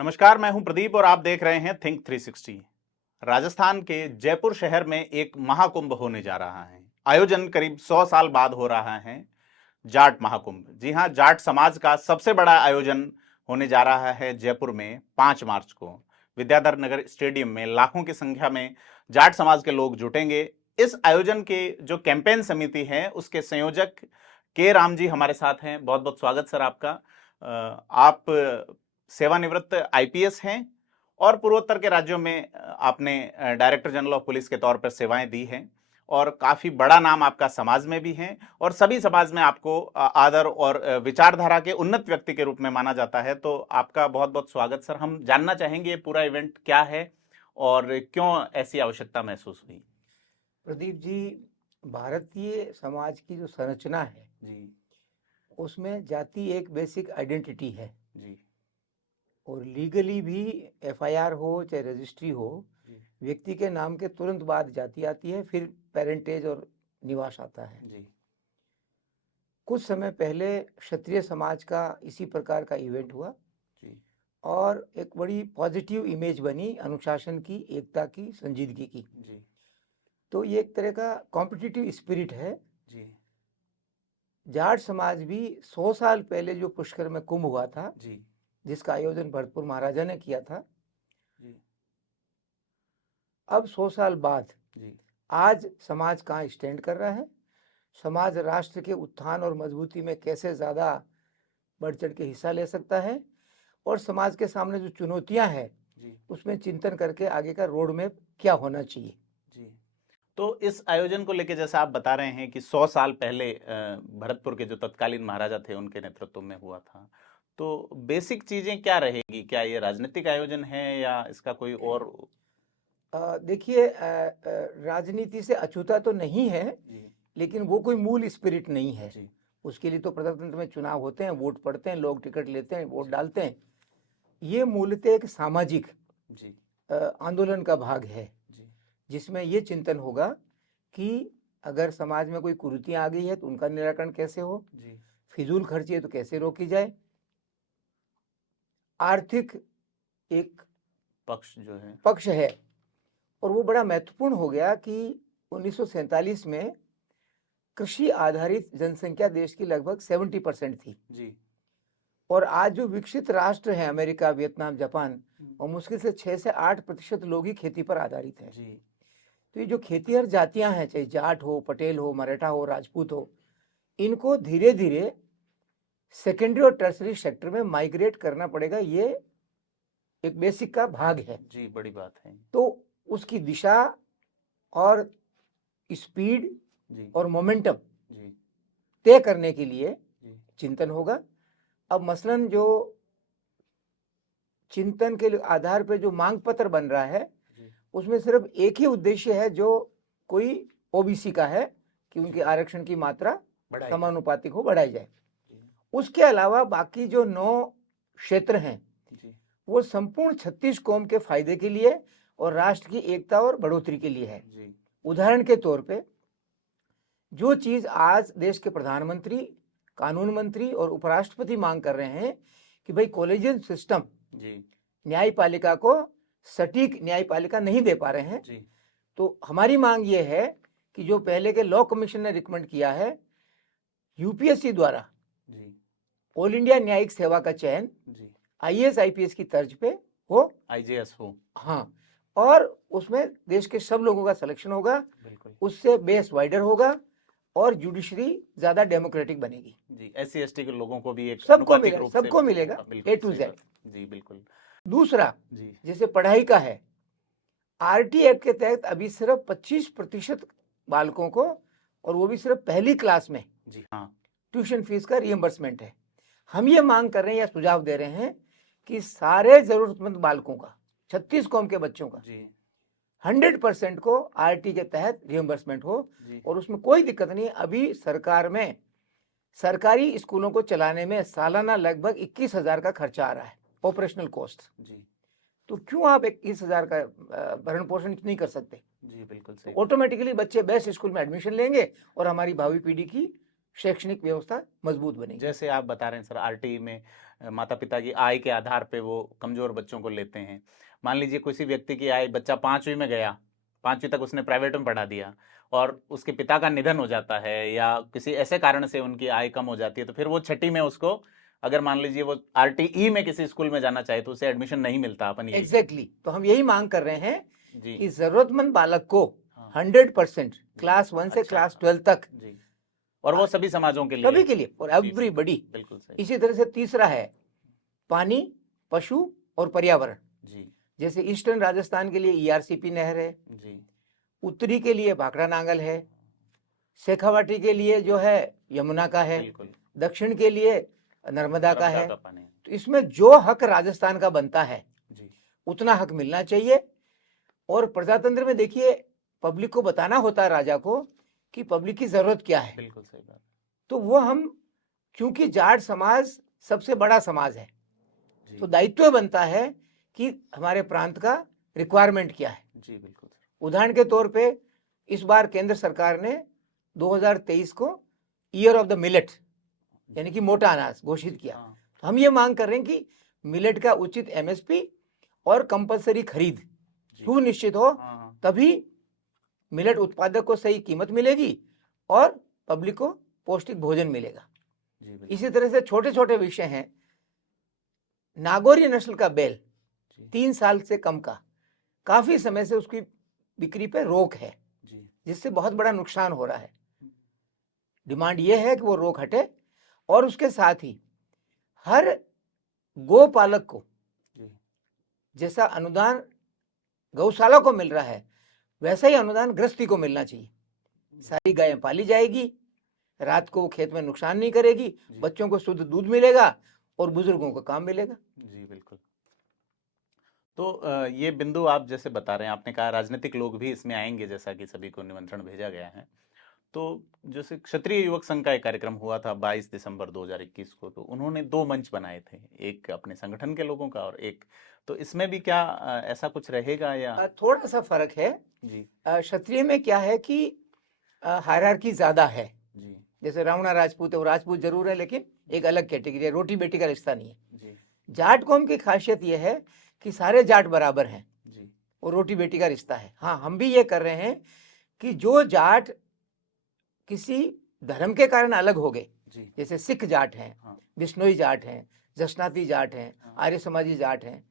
नमस्कार, मैं हूं प्रदीप और आप देख रहे हैं थिंक 360। राजस्थान के जयपुर शहर में एक महाकुंभ होने जा रहा है। आयोजन करीब 100 साल बाद हो रहा है। जाट महाकुंभ, जी हां, जाट समाज का सबसे बड़ा आयोजन होने जा रहा है जयपुर में 5 मार्च को। विद्याधर नगर स्टेडियम में लाखों की संख्या में जाट समाज के लोग जुटेंगे। इस आयोजन के जो कैंपेन समिति है उसके संयोजक के राम जी हमारे साथ हैं। बहुत बहुत स्वागत सर आपका। आप सेवानिवृत्त आईपीएस हैं और पूर्वोत्तर के राज्यों में आपने डायरेक्टर जनरल ऑफ पुलिस के तौर पर सेवाएं दी हैं और काफी बड़ा नाम आपका समाज में भी है और सभी समाज में आपको आदर और विचारधारा के उन्नत व्यक्ति के रूप में माना जाता है। तो आपका बहुत बहुत स्वागत सर। हम जानना चाहेंगे ये पूरा इवेंट क्या है और क्यों ऐसी आवश्यकता महसूस हुई। प्रदीप जी, भारतीय समाज की जो संरचना है जी उसमें जाति एक बेसिक आइडेंटिटी है जी और लीगली भी एफआईआर हो चाहे रजिस्ट्री हो, जी व्यक्ति के नाम के तुरंत बाद जाति आती है, फिर पेरेंटेज और निवास आता है। जी कुछ समय पहले क्षत्रिय समाज का इसी प्रकार का इवेंट हुआ जी और एक बड़ी पॉजिटिव इमेज बनी अनुशासन की, एकता की, संजीदगी की। जी तो ये एक तरह का कॉम्पिटिटिव स्पिरिट है। जी जाट समाज भी 100 साल पहले जो पुष्कर में कुंभ हुआ था, जी जिसका आयोजन भरतपुर महाराजा ने किया था, जी अब 100 साल बाद जी आज समाज कहाँ स्टैंड कर रहा है, समाज राष्ट्र के उत्थान और मजबूती में कैसे ज़्यादा बढ़ चढ़ के हिस्सा ले सकता है और समाज के सामने जो चुनौतियां हैं जी उसमें चिंतन करके आगे का रोड मैप क्या होना चाहिए। जी। तो इस आयोजन को लेके जैसा आप बता रहे हैं कि 100 साल पहले भरतपुर के जो तत्कालीन महाराजा थे उनके नेतृत्व में हुआ था, तो बेसिक चीजें क्या रहेगी? क्या ये राजनीतिक आयोजन है या इसका कोई और? देखिए, राजनीति से अछूता तो नहीं है, जी लेकिन वो कोई मूल स्पिरिट नहीं है। जी उसके लिए तो प्रजातंत्र में चुनाव होते हैं, वोट पड़ते हैं, लोग टिकट लेते हैं, वोट जी डालते हैं। ये मूलतः एक सामाजिक जी आंदोलन का भाग है, जी जिसमें ये चिंतन होगा कि अगर समाज में कोई कुरीतियां आ गई है तो उनका निराकरण कैसे हो, जी फिजूल खर्ची है तो कैसे रोकी जाए, आर्थिक एक पक्ष जो है। पक्ष है। और वो बड़ा महत्वपूर्ण हो गया कि 1947 में कृषि आधारित जनसंख्या देश की लगभग 70% थी जी और आज जो विकसित राष्ट्र हैं अमेरिका, वियतनाम, जापान, और मुश्किल से 6 से 8% लोग ही खेती पर आधारित हैं। जी तो ये जो खेतीहर जातियां हैं, चाहे जाट हो, पटेल हो, मराठा हो, राजपूत हो, इनको धीरे धीरे सेकेंडरी और टर्सरी सेक्टर में माइग्रेट करना पड़ेगा। ये एक बेसिक का भाग है। जी, बड़ी बात है। तो उसकी दिशा और स्पीड जी और मोमेंटम जी तय करने के लिए जी चिंतन होगा। अब मसलन जो चिंतन के आधार पर जो मांग पत्र बन रहा है जी उसमें सिर्फ एक ही उद्देश्य है जो कोई ओबीसी का है कि उनके आरक्षण की मात्रा बढ़ाई समानुपातिक हो, बढ़ाई जाए। जी उसके अलावा बाकी जो 9 क्षेत्र हैं जी वो संपूर्ण 36 कौम के फायदे के लिए और राष्ट्र की एकता और बढ़ोतरी के लिए है। जी उदाहरण के तौर पे जो चीज आज देश के प्रधानमंत्री, कानून मंत्री और उपराष्ट्रपति मांग कर रहे हैं कि भाई कॉलेजियन सिस्टम जी न्यायपालिका को सटीक न्यायपालिका नहीं दे पा रहे हैं, जी तो हमारी मांग ये है कि जो पहले के लॉ कमीशन ने रिकमेंड किया है, यूपीएससी द्वारा जी ऑल इंडिया न्यायिक सेवा का चयन जी आईएएस आईपीएस की तर्ज पे हो। आईजेएस हो। हाँ, और उसमें देश के सब लोगों का सिलेक्शन होगा, बिल्कुल। उससे बेस वाइडर होगा और जुडिशरी ज्यादा डेमोक्रेटिक बनेगी। जी, एससी एसटी के लोगों को भी एक सबको अनुपातिक मिलेगा, रूप से सबको मिलेगा, बिल्कुल ए टू सही जेड। बात। जी बिल्कुल। दूसरा, जी जैसे पढ़ाई का है, आरटी एक्ट के तहत अभी सिर्फ 25% बालकों को, और वो भी सिर्फ पहली क्लास में, जी हाँ ट्यूशन फीस का रियम्बर्समेंट है। हम ये मांग कर रहे हैं या सुझाव दे रहे हैं कि सारे जरूरतमंद बालकों का, 36 कौम के बच्चों का जी 100% को आरटी के तहत रियम्बर्समेंट हो। जी और उसमें कोई दिक्कत नहीं। अभी सरकार में सरकारी स्कूलों को चलाने में सालाना लगभग 21,000 का खर्चा आ रहा है, ऑपरेशनल कॉस्ट। जी तो क्यों आप 21,000 का भरण पोषण नहीं कर सकते? जी बिल्कुल तो सही। ऑटोमेटिकली बच्चे बेस्ट स्कूल में एडमिशन लेंगे और हमारी भावी पीढ़ी की शैक्षणिक व्यवस्था मजबूत बनेगी। जैसे आप बता रहे हैं सर, आरटीई में माता पिता की आय के आधार पे वो कमजोर बच्चों को लेते हैं। मान लीजिए किसी व्यक्ति की आय, बच्चा 5वीं में गया, 5वीं तक उसने प्राइवेट में पढ़ा दिया और उसके पिता का निधन हो जाता है या किसी ऐसे कारण से उनकी आय कम हो जाती है, तो फिर वो छठी में उसको, अगर मान लीजिए वो आरटीई में किसी स्कूल में जाना चाहे तो उसे एडमिशन नहीं मिलता। अपन यही एग्जैक्टली तो हम यही मांग कर रहे हैं जी कि जरूरतमंद बालक को हाँ 100% क्लास 1 से अच्छा क्लास 12 तक, जी, और वो सभी समाजों के सभी लिए, के लिए, और जी, जी, एवरीबॉडी। बिल्कुल सही, इसी तरह से तीसरा है पानी, पशु और पर्यावरण। जी जैसे ईस्टर्न राजस्थान के लिए ईआरसीपी नहर है, जी उत्तरी के लिए भाखड़ा नांगल है, शेखावाटी के लिए जो है यमुना का है, बिल्कुल, दक्षिण के लिए नर्मदा का है। का पानी, तो इसमें जो हक राजस्थान का बनता है जी उतना हक मिलना चाहिए। और प्रजातंत्र में देखिए, पब्लिक को बताना होता है राजा को कि पब्लिक की जरूरत क्या है। बिल्कुल सही बात, तो वो हम, क्योंकि जाट समाज सबसे बड़ा समाज है, जी तो दायित्व बनता है कि हमारे प्रांत का रिक्वायरमेंट क्या है। जी बिल्कुल सर, उदाहरण के तौर पे इस बार केंद्र सरकार ने 2023 को ईयर ऑफ द मिलेट यानी कि मोटा अनाज घोषित किया। हाँ, तो हम ये मांग कर रहे हैं कि मिलेट का उचित एमएसपी और कंपलसरी खरीद जी सुनिश्चित हो, हाँ, तभी मिलेट उत्पादक को सही कीमत मिलेगी और पब्लिक को पौष्टिक भोजन मिलेगा। जी बिल्कुल, इसी तरह से छोटे छोटे विषय हैं। नागौरी नस्ल का बैल जी 3 साल से कम का, काफी समय से उसकी बिक्री पे रोक है, जी जिससे बहुत बड़ा नुकसान हो रहा है। डिमांड ये है कि वो रोक हटे और उसके साथ ही हर गोपालक को जी जैसा अनुदान गौशाला को मिल रहा है वैसा ही अनुदान गृहस्थी को मिलना चाहिए। सारी गायें पाली जाएगी, रात को वो खेत में नुकसान नहीं करेगी, जी बच्चों को शुद्ध दूध मिलेगा और बुजुर्गों को काम मिलेगा। जी बिल्कुल। तो ये बिंदु आप जैसे बता रहे हैं, आपने कहा राजनीतिक लोग भी इसमें आएंगे, जैसा कि सभी को निमंत्रण भेजा गया है। तो जैसे क्षत्रिय युवक संघ का एक कार्यक्रम हुआ था 22 दिसंबर 2021 को, तो उन्होंने 2 मंच बनाए थे, एक अपने संगठन के लोगों का और एक, तो इसमें भी क्या ऐसा कुछ रहेगा या? थोड़ा सा फर्क है। जी क्षत्रिय में क्या है कि हायरार्की ज्यादा है। जी जैसे रावणा राजपूत है, वो राजपूत जरूर है लेकिन एक अलग कैटेगरी है, रोटी बेटी का रिश्ता नहीं है। जी जाट कौम की खासियत यह है कि सारे जाट बराबर हैं जी और रोटी बेटी का रिश्ता है। हाँ, हम भी ये कर रहे हैं कि जो जाट किसी धर्म के कारण अलग हो गए, जी जैसे सिख जाट हैं, हाँ बिश्नोई जाट हैं, जसनाती जाट हैं, हाँ, आर्य समाजी जाट हैं,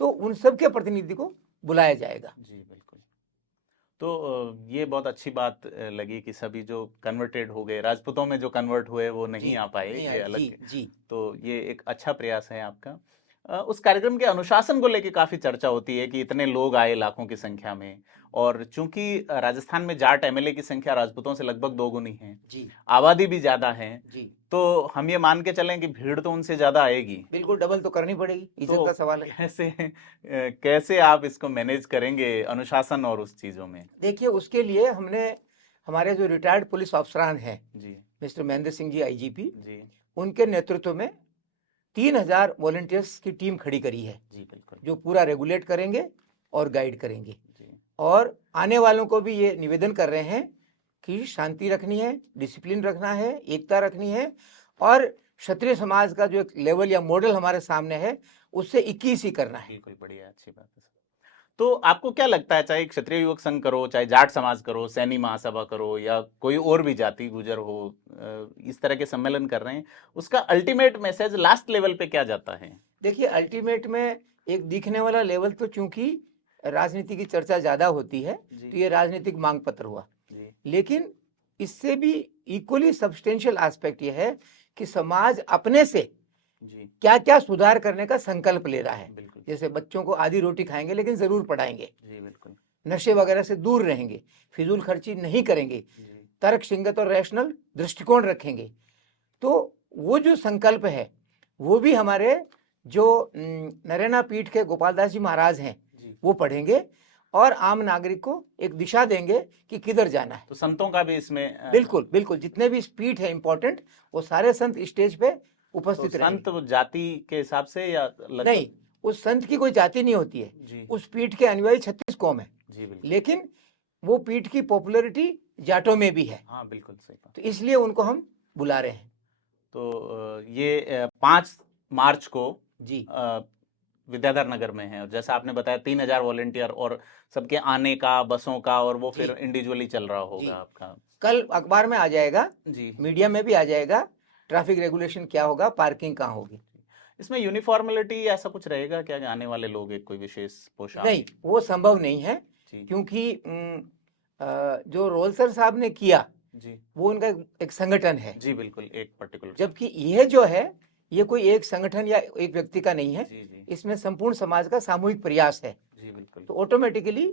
तो उन सब के प्रतिनिधि को बुलाया जाएगा। जी बिल्कुल। तो ये बहुत अच्छी बात लगी कि सभी जो कन्वर्टेड हो गए, राजपूतों में जो कन्वर्ट हुए वो नहीं जी आ पाए, नहीं ये आए, अलग। जी जी। तो ये एक अच्छा प्रयास है आपका। उस कार्यक्रम के अनुशासन को लेके काफी चर्चा होती है कि इतने लोग आए लाखों की संख्या में, और चूंकि राजस्थान में जाट एमएलए की संख्या राजपूतों से लगभग 2 गुनी है, जी आबादी भी ज्यादा है, जी, तो हम ये मान के चलें कि भीड़ तो उनसे ज्यादा आएगी। बिल्कुल डबल तो करनी पड़ेगी, इज्जत तो का सवाल है। कैसे आप इसको मैनेज करेंगे, अनुशासन और उस चीजों में? देखिए, उसके लिए हमने हमारे जो रिटायर्ड पुलिस अफसरान हैं, जी मिस्टर महेंद्र सिंह जी आईजीपी, जी उनके नेतृत्व में 3000 वॉलंटियर्स की टीम खड़ी करी है, जी बिल्कुल जो पूरा रेगुलेट करेंगे और गाइड करेंगे। जी और आने वालों को भी ये निवेदन कर रहे हैं कि शांति रखनी है, डिसिप्लिन रखना है, एकता रखनी है, और क्षत्रिय समाज का जो एक लेवल या मॉडल हमारे सामने है उससे 21 ही करना है। बिल्कुल, बढ़िया, अच्छी बात है। तो आपको क्या लगता है, चाहे क्षत्रिय युवक संघ करो, चाहे जाट समाज करो, सैनी महासभा करो, या कोई और भी जाति गुजर हो, इस तरह के सम्मेलन कर रहे हैं, उसका अल्टीमेट मैसेज लास्ट लेवल पे क्या जाता है? देखिए, अल्टीमेट में एक दिखने वाला लेवल, तो चूंकि राजनीति की चर्चा ज्यादा होती है जी तो ये राजनीतिक मांग पत्र हुआ, जी लेकिन इससे भी इक्वली सब्सटेंशियल एस्पेक्ट ये है कि समाज अपने से जी क्या क्या सुधार करने का संकल्प ले रहा है। बिल्कुल जैसे बच्चों को आधी रोटी खाएंगे लेकिन जरूर पढ़ाएंगे, जी बिल्कुल नशे वगैरह से दूर रहेंगे, फिजूल खर्ची नहीं करेंगे, जी तर्क संगत और रैशनल दृष्टिकोण रखेंगे। तो वो जो संकल्प है वो भी हमारे जो नरेना पीठ के गोपालदास जी महाराज हैं जी। वो पढ़ेंगे और आम नागरिक को एक दिशा देंगे कि किधर जाना है। तो संतों का भी इसमें बिल्कुल बिल्कुल, जितने भी पीठ है इंपॉर्टेंट, वो सारे संत स्टेज पे तो उपस्थित रहेंगे। संत वो जाति के हिसाब से या नहीं, उस संत की कोई जाति नहीं होती है, जी उस पीठ के अनुयायी 36 कौम है, जी बिल्कुल, लेकिन वो पीठ की पॉपुलैरिटी जाटों में भी है, हाँ बिल्कुल सही बात, तो इसलिए उनको हम बुला रहे हैं। तो ये 5 मार्च को जी विद्याधर नगर में है, और जैसा आपने बताया 3000 वॉलेंटियर और सबके आने का, बसों का, और वो फिर जी इंडिविजुअली चल रहा जी होगा आपका। कल अखबार में आ जाएगा, जी। मीडिया में भी आ जाएगा, ट्रैफिक रेगुलेशन क्या होगा, पार्किंग कहाँ होगी। इसमें यूनिफॉर्मिलिटी ऐसा कुछ रहेगा क्या कि आने वाले लोग एक कोई विशेष पोशाक? नहीं, वो संभव नहीं है, जी क्योंकि जो रोलसर साहब ने किया जी वो उनका एक संगठन है, जी बिल्कुल, एक पर्टिकुलर। जबकि यह जो है ये कोई एक संगठन या एक व्यक्ति का नहीं है, जी जी इसमें संपूर्ण समाज का सामूहिक प्रयास है। जी बिल्कुल। तो ऑटोमेटिकली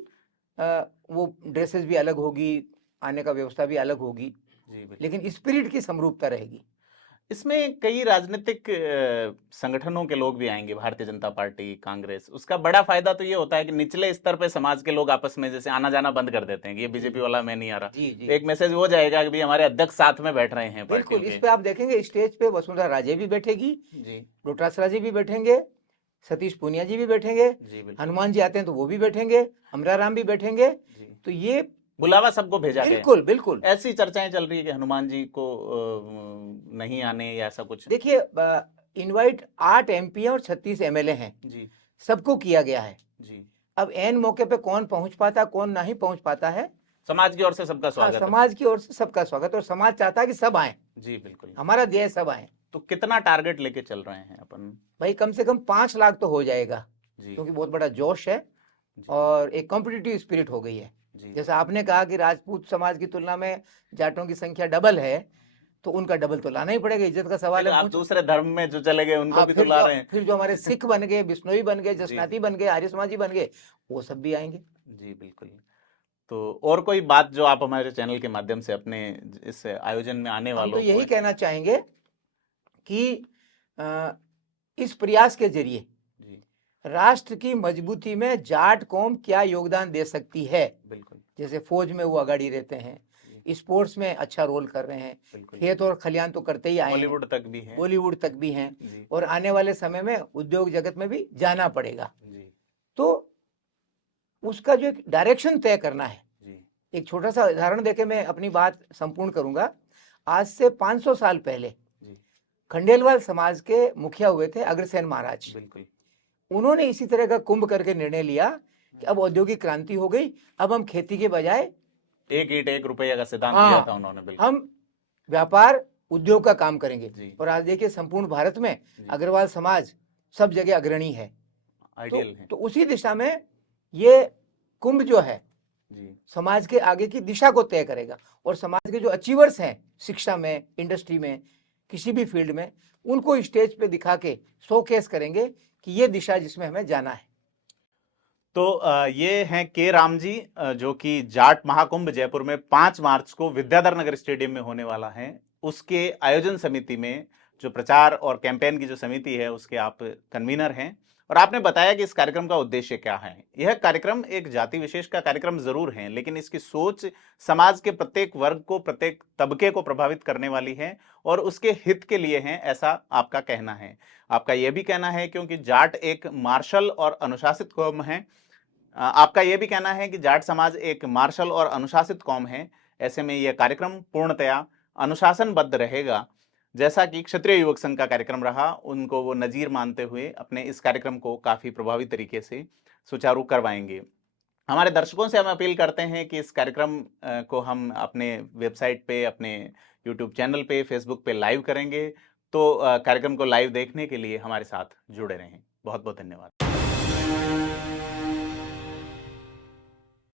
वो ड्रेसेस भी अलग होगी, आने का व्यवस्था भी अलग होगी, जी बिल्कुल। लेकिन स्पिरिट की समरूपता रहेगी। इसमें कई राजनीतिक संगठनों के लोग भी आएंगे, भारतीय जनता पार्टी, कांग्रेस। उसका बड़ा फायदा तो ये होता है कि निचले स्तर पे समाज के लोग आपस में जैसे आना जाना बंद कर देते हैं कि ये बीजेपी वाला मैं नहीं आ रहा, जी तो जी एक मैसेज हो जाएगा कि भाई हमारे अध्यक्ष साथ में बैठ रहे हैं पार्टियों बिल्कुल। इस के। पे आप देखेंगे स्टेज पे वसुंधरा राजे भी बैठेगी, जी डोटासरा जी भी बैठेंगे, सतीश पूनिया जी भी बैठेंगे, जी बिल्कुल। हनुमान जी आते हैं तो वो भी बैठेंगे, अमराराम भी बैठेंगे। जी, तो ये बुलावा सबको भेजा गया। बिल्कुल बिल्कुल। ऐसी चर्चाएं चल रही है कि हनुमान जी को नहीं आने या ऐसा कुछ। देखिए, इनवाइट 8 एमपी और 36 एमएलए हैं, जी सबको किया गया है। जी, अब एन मौके पे कौन पहुंच पाता, कौन नहीं पहुंच पाता है, समाज की ओर से सबका हाँ, स्वागत है। समाज की ओर से सबका स्वागत, और समाज चाहता है कि सब आए, जी बिल्कुल। हमारा ध्येय सब आए। तो कितना टारगेट लेके चल रहे हैं अपन? भाई कम से कम 5 लाख तो हो जाएगा, जी क्योंकि बहुत बड़ा जोश है जी और एक कॉम्पिटिटिव स्पिरिट हो गई है। जी जैसा आपने कहा कि राजपूत समाज की तुलना में जाटों की संख्या डबल है, तो उनका डबल तो लाना ही पड़ेगा, इज्जत का सवाल फिर है। आप दूसरे धर्म में जो चले गए उनको हाँ, भी तो ला रहे हैं। फिर जो हमारे सिख बन गए, बिश्नोई बन गए, जी जसनाती बन गए, आर्य समाजी बन गए, वो सब भी आएंगे। जी बिल्कुल। तो और कोई बात जो आप हमारे चैनल के माध्यम से अपने इस आयोजन में आने हम तो वालों को यही कहना चाहेंगे कि इस प्रयास के जरिए जी राष्ट्र की मजबूती में जाट कौम क्या योगदान दे सकती है। बिल्कुल जैसे फौज में वो आगाड़ी रहते हैं, स्पोर्ट्स में अच्छा रोल कर रहे हैं, बिल्कुल, खेत और खलियान तो करते ही आए हैं, बॉलीवुड तक भी है। बॉलीवुड तक भी हैं, जी और आने वाले समय में उद्योग जगत में भी जाना पड़ेगा। जी तो उसका जो एक डायरेक्शन तय करना है, जी एक छोटा सा उदाहरण देके मैं अपनी बात संपूर्ण करूंगा। आज से 500 साल पहले जी खंडेलवाल समाज के मुखिया हुए थे अग्रसेन महाराज। बिल्कुल। उन्होंने इसी तरह का कुंभ करके निर्णय लिया कि अब औद्योगिक क्रांति हो गई, अब हम खेती के बजाय एक ईंट एक रुपया का सिद्धांत हाँ, दिया था उन्होंने। बिल्कुल, हम व्यापार उद्योग का काम करेंगे। जी और आज देखिए संपूर्ण भारत में जी, अग्रवाल समाज सब जगह अग्रणी है। आइडियल है। तो उसी दिशा में ये कुंभ जो है जी समाज के आगे की दिशा को तय करेगा, और समाज के जो अचीवर्स हैं शिक्षा में, इंडस्ट्री में, किसी भी फील्ड में, उनको स्टेज पे दिखा के शोकेस करेंगे कि ये दिशा जिसमें हमें जाना है। तो ये हैं के राम जी, जो कि जाट महाकुंभ जयपुर में 5 मार्च को विद्याधर नगर स्टेडियम में होने वाला है, उसके आयोजन समिति में जो प्रचार और कैंपेन की जो समिति है उसके आप कन्वीनर हैं। और आपने बताया कि इस कार्यक्रम का उद्देश्य क्या है। यह कार्यक्रम एक जाति विशेष का कार्यक्रम जरूर है, लेकिन इसकी सोच समाज के प्रत्येक वर्ग को, प्रत्येक तबके को प्रभावित करने वाली है और उसके हित के लिए है, ऐसा आपका कहना है। आपका यह भी कहना है क्योंकि जाट एक मार्शल और अनुशासित कौम है। आपका यह भी कहना है कि जाट समाज एक मार्शल और अनुशासित कौम है। ऐसे में यह कार्यक्रम पूर्णतया अनुशासनबद्ध रहेगा, जैसा कि क्षत्रिय युवक संघ का कार्यक्रम रहा। उनको वो नजीर मानते हुए अपने इस कार्यक्रम को काफी प्रभावी तरीके से सुचारू करवाएंगे। हमारे दर्शकों से हम अपील करते हैं कि इस कार्यक्रम को हम अपने वेबसाइट पे, अपने यूट्यूब चैनल पे, फेसबुक पे लाइव करेंगे। तो कार्यक्रम को लाइव देखने के लिए हमारे साथ जुड़े रहें। बहुत बहुत धन्यवाद।